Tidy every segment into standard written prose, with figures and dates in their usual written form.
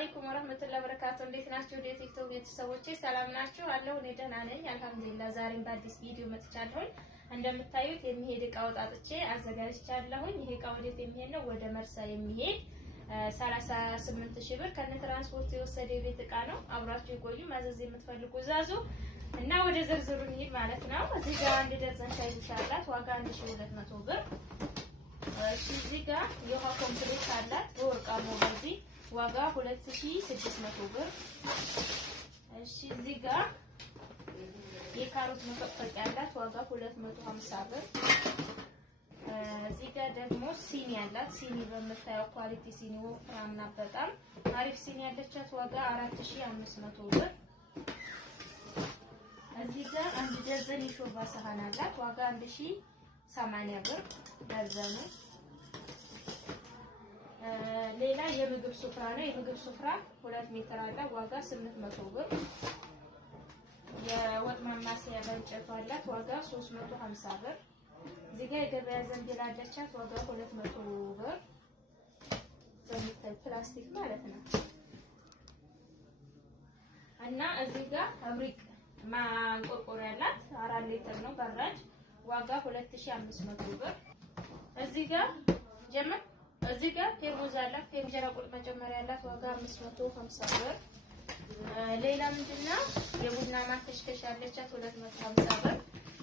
አለይኩም ወራህመቱላሂ ወበረካቱ። እንዴት ናችሁ? ወደ ቲክቶክ ቤተሰቦቼ ሰላም ናችሁ? አለሁ እኔ ደህና ነኝ አልሐምዱሊላህ። ዛሬም በአዲስ ቪዲዮ መጥቻለሁ። እንደምታዩት የሚሄድ እቃ ወጣጥቼ አዘጋጅቻለሁ። ይሄ እቃ ወዴት የሚሄድ ነው? ወደ መርሳ የሚሄድ 38000 ብር ከነ ትራንስፖርት የወሰደ የቤት እቃ ነው። አብራችሁ ይቆዩ። ማዘዝ የምትፈልጉ ዛዙ እና ወደ ዝርዝሩ እንሂድ ማለት ነው። እዚህ ጋር አንድ ደርዘን ሻይ አላት ዋጋ 1200 ብር። እዚህ ጋር የውሃ ኮምፕሌት አላት በወርቃማው በዚህ ዋጋ 2600 ብር። እዚህ ጋር የካሮት መፈቅፈቂያ ያላት ዋጋ 250 ብር። እዚህ ጋር ደግሞ ሲኒ ያላት ሲኒ በምታየው ኳሊቲ ሲኒ ወፍራም ናት በጣም አሪፍ ሲኒ ያለቻት ዋጋ 4500 ብር። እዚህ ጋር አንድ ደርዘን የሾርባ ሳህን አላት ዋጋ 1080 ብር ደርዘኑ። ሌላ የምግብ ሱፍራ ነው። የምግብ ሱፍራ 2 ሜትር አለ ዋጋ 800 ብር። የወጥ ማማሰያ በእንጨቱ አላት ዋጋ 350 ብር። እዚህ ጋር የገበያ ዘንቢል አለቻት ዋጋ 200 ብር። በሚታይ ፕላስቲክ ማለት ነው። እና እዚህ ጋር አብሪቅ ማንቆርቆሪያ ያላት 4 ሊትር ነው በራድ ዋጋ 2500 ብር። እዚህ ጋር ቴርሞዝ አላት የእንጀራ ቁጥ መጨመሪያ ያላት ዋጋ 550 ብር። ሌላ ምንድነው የቡና ማከሽከሽ ያለቻት 250 ብር።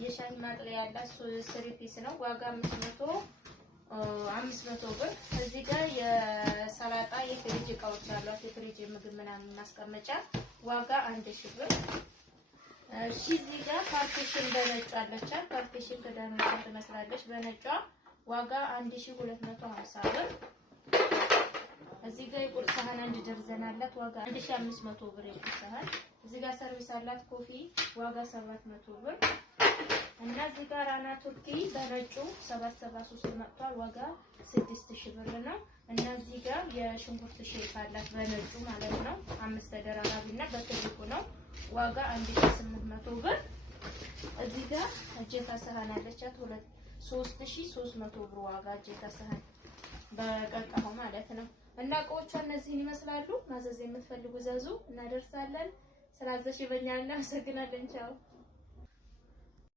የሻይ ማጥለያ ያላት 3 ፒስ ነው ዋጋ 500 ብር። እዚህ ጋር የሰላጣ የፍሪጅ እቃዎች አሏት የፍሪጅ ምግብ ምናምን ማስቀመጫ ዋጋ 1000 ብር። እዚህ ጋር ፓርቲሽን በነጭ አለቻት ፓርቲሽን ከዳኖች ትመስላለች በነጯ ዋጋ 1250 ብር። እዚህ ጋር የቁርስ ሳህን አንድ ደርዘን አላት ዋጋ 1500 ብር የቁርስ ሳህን። እዚህ ጋር ሰርቪስ አላት ኮፊ ዋጋ 700 ብር። እና እዚህ ጋር ራና ቱርኪ በነጩ 773 መጥቷል ዋጋ 6000 ብር ነው። እና እዚህ ጋር የሽንኩርት ሼክ አላት በነጩ ማለት ነው 5 ተደራራቢና በትልቁ ነው ዋጋ 1800 ብር። እዚህ ጋር እጀታ ሳህን አለቻት 3300 ብር ዋጋ እጀታ ሳህን በቀቀው ማለት ነው። እና እቃዎቿ እነዚህን ይመስላሉ። ማዘዝ የምትፈልጉ ዘዙ እናደርሳለን። ስላዘሽ በእኛ እናመሰግናለን። ቻው